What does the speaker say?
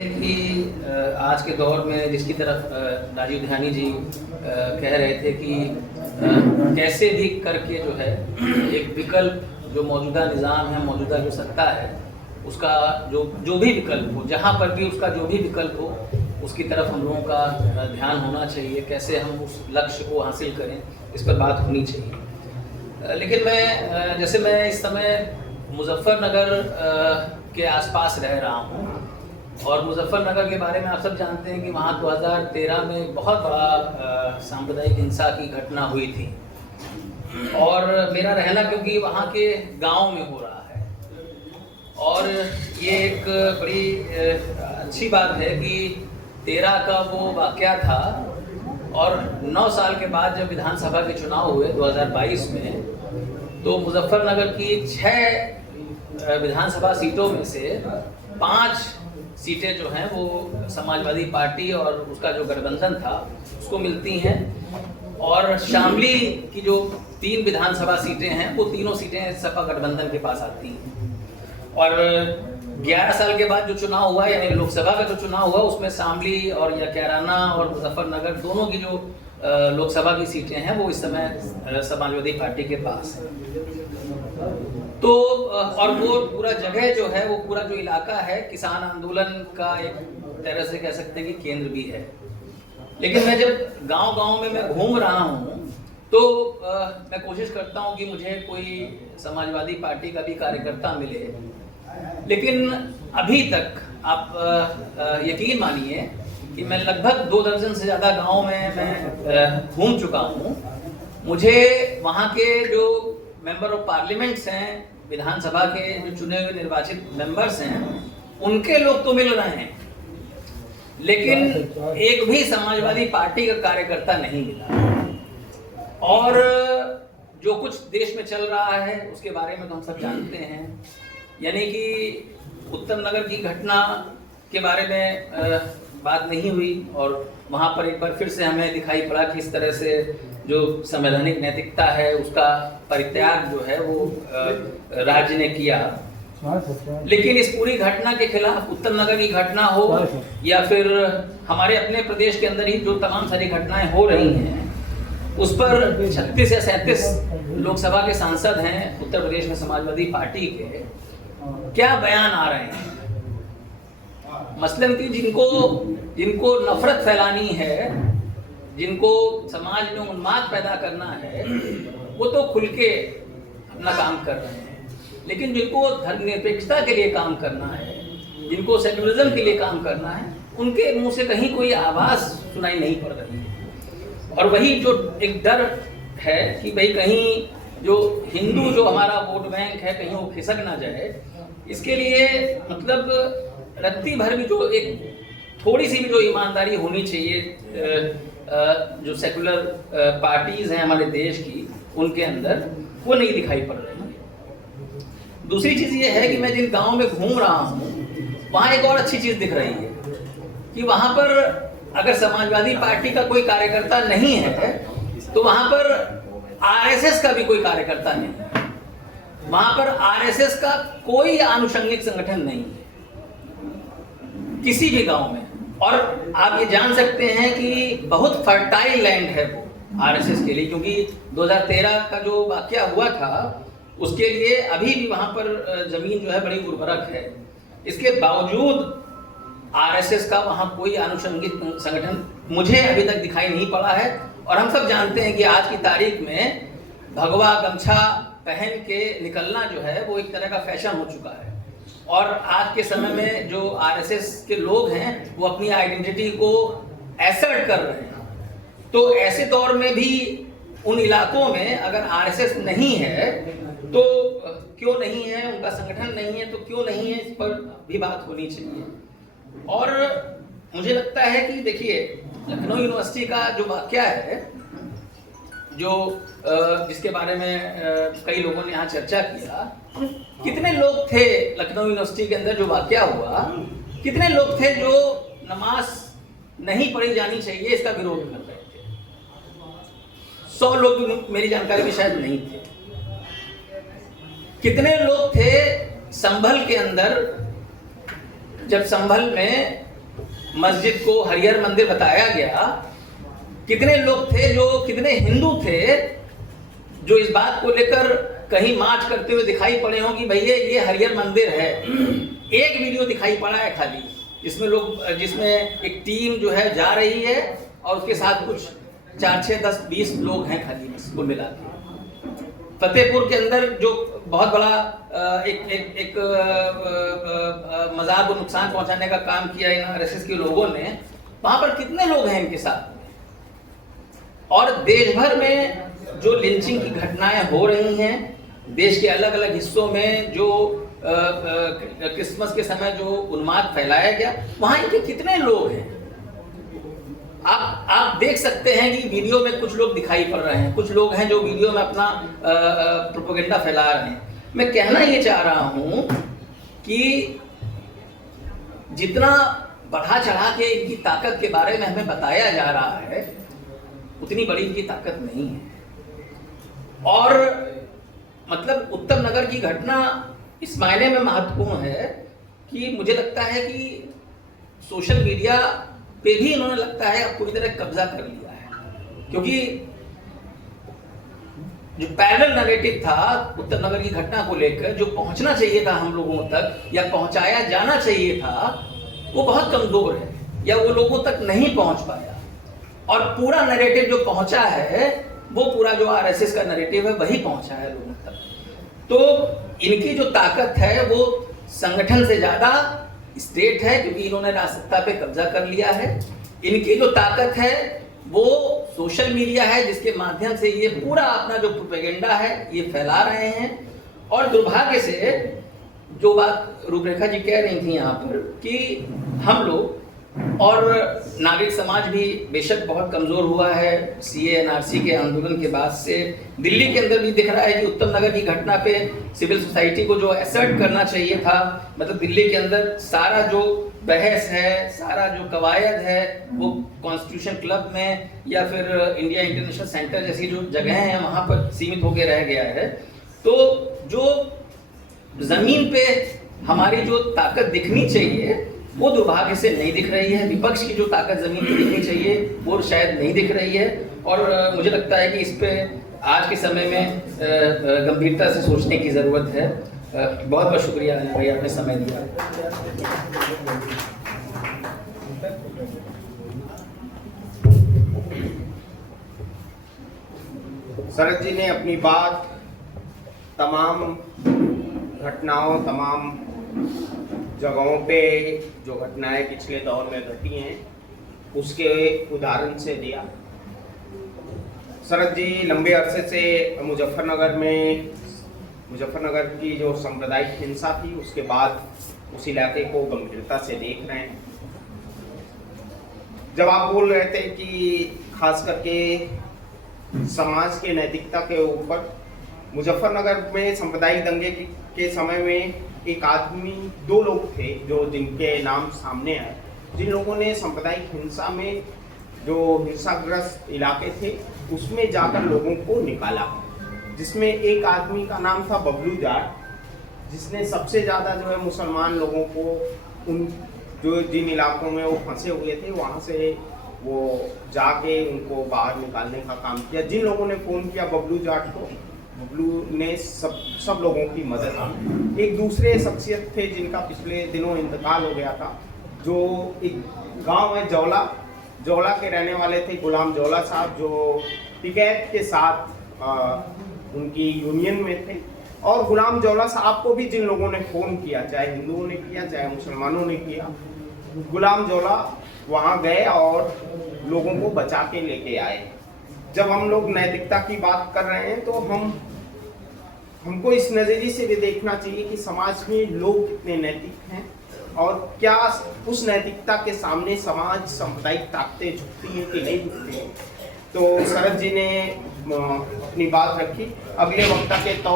कि आज के दौर में जिसकी तरफ राजीव ध्यानी जी कह रहे थे कि कैसे भी करके जो है एक विकल्प जो मौजूदा निज़ाम है, मौजूदा जो सत्ता है, उसका जो भी विकल्प हो, जहाँ पर भी उसका जो भी विकल्प हो, उसकी तरफ हम लोगों का ध्यान होना चाहिए। कैसे हम उस लक्ष्य को हासिल करें, इस पर बात होनी चाहिए। लेकिन मैं इस समय मुजफ्फरनगर के आसपास रह रहा हूँ और मुजफ्फरनगर के बारे में आप सब जानते हैं कि वहाँ 2013 में बहुत बड़ा सांप्रदायिक हिंसा की घटना हुई थी और मेरा रहना क्योंकि वहाँ के गांव में हो रहा है और ये एक बड़ी अच्छी बात है कि 13 का वो वाक़या था और 9 साल के बाद जब विधानसभा के चुनाव हुए 2022 में, तो मुजफ्फरनगर की 6 विधानसभा सीटों में से 5 सीटें जो हैं वो समाजवादी पार्टी और उसका जो गठबंधन था उसको मिलती हैं और शामली की जो 3 विधानसभा सीटें हैं वो तीनों सीटें सपा गठबंधन के पास आती हैं। और 11 साल के बाद जो चुनाव हुआ, यानी लोकसभा का जो चुनाव हुआ, उसमें शामली और या कैराना और मुजफ्फरनगर दोनों की जो लोकसभा की सीटें हैं वो इस समय समाजवादी पार्टी के पास है। तो और वो पूरा जगह जो है, वो पूरा जो इलाका है, किसान आंदोलन का एक तरह से कह सकते हैं कि केंद्र भी है। लेकिन मैं जब गांव-गांव में मैं घूम रहा हूँ तो मैं कोशिश करता हूँ कि मुझे कोई समाजवादी पार्टी का भी कार्यकर्ता मिले, लेकिन अभी तक आप यकीन मानिए कि मैं लगभग 2 दर्जन से ज़्यादा गाँव में मैं घूम चुका हूँ। मुझे वहाँ के जो मेंबर ऑफ पार्लियामेंट्स हैं, विधानसभा के जो चुने हुए निर्वाचित मेंबर्स हैं, उनके लोग तो मिल रहे हैं, लेकिन एक भी समाजवादी पार्टी का कार्यकर्ता नहीं मिला। और जो कुछ देश में चल रहा है उसके बारे में तो हम सब जानते हैं, यानी कि उत्तम नगर की घटना के बारे में बात नहीं हुई और वहाँ पर एक बार फिर से हमें दिखाई पड़ा कि इस तरह से जो संवैधानिक नैतिकता है उसका परित्याग जो है वो राज्य ने किया। लेकिन इस पूरी घटना के खिलाफ, उत्तम नगर की घटना हो या फिर हमारे अपने प्रदेश के अंदर ही जो तमाम सारी घटनाएं हो रही हैं, उस पर 36 या 37 लोकसभा के सांसद हैं उत्तर प्रदेश में समाजवादी पार्टी के, क्या बयान आ रहे हैं। मसलन कि जिनको नफरत फैलानी है, जिनको समाज में उन्माद पैदा करना है, वो तो खुल के अपना काम कर रहे हैं, लेकिन जिनको धर्मनिरपेक्षता के लिए काम करना है, जिनको सेक्युलरिज्म के लिए काम करना है, उनके मुंह से कहीं कोई आवाज़ सुनाई नहीं पड़ रही है। और वही जो एक डर है कि भाई कहीं जो हिंदू जो हमारा वोट बैंक है, कहीं वो खिसक ना जाए, इसके लिए मतलब रत्ती भर भी जो एक थोड़ी सी भी जो ईमानदारी होनी चाहिए जो सेकुलर पार्टीज हैं हमारे देश की, उनके अंदर वो नहीं दिखाई पड़ रही है। दूसरी चीज़ ये है कि मैं जिन गांव में घूम रहा हूँ वहाँ एक और अच्छी चीज़ दिख रही है कि वहाँ पर अगर समाजवादी पार्टी का कोई कार्यकर्ता नहीं है तो वहाँ पर आरएसएस का भी कोई कार्यकर्ता नहीं है, वहाँ पर आरएसएस का कोई आनुषंगिक संगठन नहीं है किसी भी गांव में। और आप ये जान सकते हैं कि बहुत फर्टाइल लैंड है वो आरएसएस के लिए, क्योंकि 2013 का जो वाकया हुआ था उसके लिए अभी भी वहाँ पर ज़मीन जो है बड़ी उर्वरक है। इसके बावजूद आरएसएस का वहाँ कोई आनुषंगिक संगठन मुझे अभी तक दिखाई नहीं पड़ा है। और हम सब जानते हैं कि आज की तारीख में भगवा गमछा पहन के निकलना जो है वो एक तरह का फैशन हो चुका है और आज के समय में जो आरएसएस के लोग हैं वो अपनी आइडेंटिटी को एसर्ट कर रहे हैं। तो ऐसे दौर में भी उन इलाकों में अगर आरएसएस नहीं है तो क्यों नहीं है, उनका संगठन नहीं है तो क्यों नहीं है, इस पर भी बात होनी चाहिए। और मुझे लगता है कि देखिए, लखनऊ यूनिवर्सिटी का जो वाकया है, जो जिसके बारे में कई लोगों ने यहाँ चर्चा किया, कितने लोग थे लखनऊ यूनिवर्सिटी के अंदर जो वाकया हुआ, कितने लोग थे जो नमाज नहीं पढ़ी जानी चाहिए इसका विरोध कर रहे थे। 100 लोग मेरी जानकारी में शायद नहीं थे। कितने लोग थे संभल के अंदर जब संभल में मस्जिद को हरिहर मंदिर बताया गया, कितने लोग थे, जो कितने हिंदू थे जो इस बात को लेकर कहीं मार्च करते हुए दिखाई पड़े हों कि भैया ये हरिहर मंदिर है। एक वीडियो दिखाई पड़ा है खाली, जिसमें एक टीम जो है जा रही है और उसके साथ कुछ 4, 6, 10, 20 लोग हैं खाली, कुल मिला के। फतेहपुर के अंदर जो बहुत बड़ा एक मज़ार को नुकसान पहुंचाने का काम किया इन आरएसएस के लोगों ने, वहां पर कितने लोग हैं इनके साथ में। और देश भर में जो लिंचिंग की घटनाएं हो रही हैं, देश के अलग अलग हिस्सों में जो क्रिसमस के समय जो उन्माद फैलाया गया, वहां इनके कितने लोग हैं। आप देख सकते हैं कि वीडियो में कुछ लोग दिखाई पड़ रहे हैं, कुछ लोग हैं जो वीडियो में अपना प्रोपेगेंडा फैला रहे हैं। मैं कहना ये चाह रहा हूं कि जितना बढ़ा चढ़ा के इनकी ताकत के बारे में हमें बताया जा रहा है, उतनी बड़ी इनकी ताकत नहीं है। और मतलब उत्तम नगर की घटना इस मायने में महत्वपूर्ण है कि मुझे लगता है कि सोशल मीडिया पे भी इन्होंने लगता है अब पूरी तरह कब्जा कर लिया है, क्योंकि जो पैरेलल नैरेटिव था उत्तम नगर की घटना को लेकर, जो पहुंचना चाहिए था हम लोगों तक या पहुंचाया जाना चाहिए था, वो बहुत कमजोर है या वो लोगों तक नहीं पहुंच पाया। और पूरा नैरेटिव जो पहुंचा है वो पूरा जो आरएसएस का नैरेटिव है वही पहुंचा है लोगों तक। तो इनकी जो ताकत है वो संगठन से ज्यादा स्टेट है, क्योंकि इन्होंने राजसत्ता पे कब्जा कर लिया है। इनकी जो ताकत है वो सोशल मीडिया है, जिसके माध्यम से ये पूरा अपना जो प्रोपेगेंडा है ये फैला रहे हैं। और दुर्भाग्य से जो बात रूपरेखा जी कह रही थी यहाँ पर कि हम लोग और नागरिक समाज भी बेशक बहुत कमजोर हुआ है सीए एनआरसी के आंदोलन के बाद से। दिल्ली के अंदर भी दिख रहा है कि उत्तम नगर की घटना पे सिविल सोसाइटी को जो असर्ट करना चाहिए था, मतलब दिल्ली के अंदर सारा जो बहस है, सारा जो कवायद है वो कॉन्स्टिट्यूशन क्लब में या फिर इंडिया इंटरनेशनल सेंटर जैसी जो जगह हैं वहाँ पर सीमित होकर रह गया है। तो जो जमीन पे हमारी जो ताकत दिखनी चाहिए वो दुर्भाग्य से नहीं दिख रही है। विपक्ष की जो ताकत जमीन पर दिखनी चाहिए वो शायद नहीं दिख रही है। और मुझे लगता है कि इस पे आज के समय में गंभीरता से सोचने की ज़रूरत है। बहुत बहुत शुक्रिया अनिल भाई, आपने समय दिया। शरद जी ने अपनी बात तमाम घटनाओं, तमाम जगहों पे जो घटनाएं पिछले दौर में घटी हैं उसके उदाहरण से दिया। शरद जी लंबे अरसे से मुजफ्फरनगर की जो सांप्रदायिक हिंसा थी उसके बाद उस इलाके को गंभीरता से देख रहे हैं। जब आप बोल रहे थे कि खास करके समाज के नैतिकता के ऊपर, मुजफ्फरनगर में सांप्रदायिक दंगे के समय में एक आदमी, 2 लोग थे जो जिनके नाम सामने आए, जिन लोगों ने सांप्रदायिक हिंसा में जो हिंसाग्रस्त इलाके थे उसमें जाकर लोगों को निकाला, जिसमें एक आदमी का नाम था बबलू जाट, जिसने सबसे ज़्यादा जो है मुसलमान लोगों को उन जो जिन इलाकों में वो फंसे हुए थे वहाँ से वो जाके उनको बाहर निकालने का काम किया। जिन लोगों ने फ़ोन किया बबलू जाट को, बबलू ने सब लोगों की मदद की। एक दूसरे शख्सियत थे जिनका पिछले दिनों इंतकाल हो गया था, जो एक गांव है जौला के रहने वाले थे, गुलाम जौला साहब, जो टिकैत के साथ उनकी यूनियन में थे। और गुलाम जौला साहब को भी जिन लोगों ने फ़ोन किया, चाहे हिंदुओं ने किया चाहे मुसलमानों ने किया, गुलाम जौला वहाँ गए और लोगों को बचा के लेके आए। जब हम लोग नैतिकता की बात कर रहे हैं तो हमको इस नज़रिए से भी देखना चाहिए कि समाज में लोग कितने नैतिक हैं और क्या उस नैतिकता के सामने समाज सांप्रदायिक ताकतें झुकती हैं कि नहीं झुकती हैं। तो शरद जी ने अपनी बात रखी। अगले वक्ता के तौर